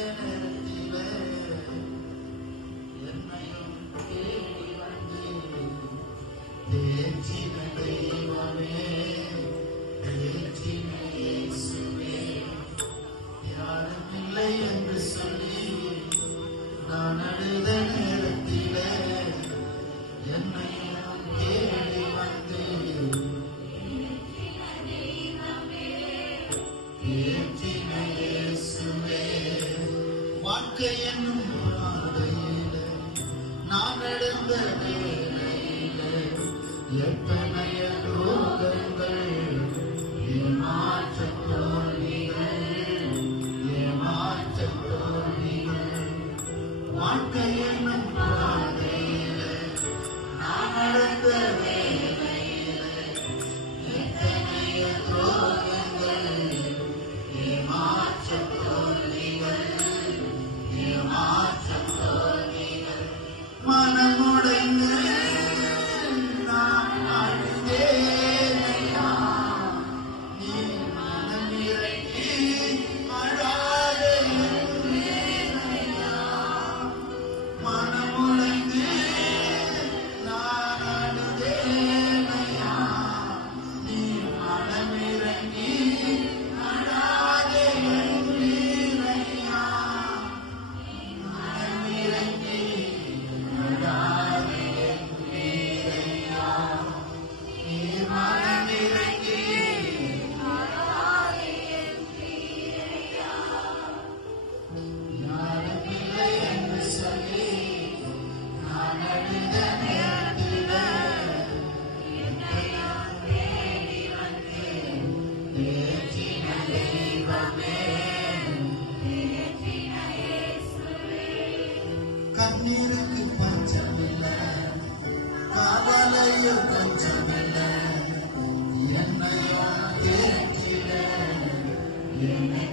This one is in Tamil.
நேரத்திலே என்னையும் தேடி வந்து தேற்றின தெய்வமே, தேற்றின இயேசுவே. யாரும் இல்லை என்று சொல்லி நான் அழுத நேரத்திலே என்னையும் தேடி வந்து தேற்றின இயேசுவே. வாழ்க்கை என்னும் பாதையிலே நான் நடந்த வேளையிலே எத்தனைய ரோகங்கள், ஏமாற்ற தோல்விகள், ஏமாற்ற தோல்விகள். வாழ்க்கை என்னும் பாதையிலே நான் நடந்த வேளையிலே எத்தனைய ரோகங்கள், ஏமாற்ற தோல்விகள், ஏமாற்ற தோல்விகள். மனமுடைந்து நான் அழுதேனையா, நீ மனமிரங்கி அழாதே என்றேனையா. மனமுடைந்து நான் அழுதேனையா, நீ மனமிரங்கி அழாதே என்றேனையா. மனமிரங்கி அழாதே என்றேனையா. நீ மனமிரங்கி யாரும் இல்லை என்று சொல்லி நான் அழுத நேரத்திலே என்னையும் தேடி வந்து தேற்றின தெய்வமே, கண்ணீருக்கு பஞ்சமில்லை, கவலையில் பஞ்சமில்லை. என்னையும் தேற்றின, என்னை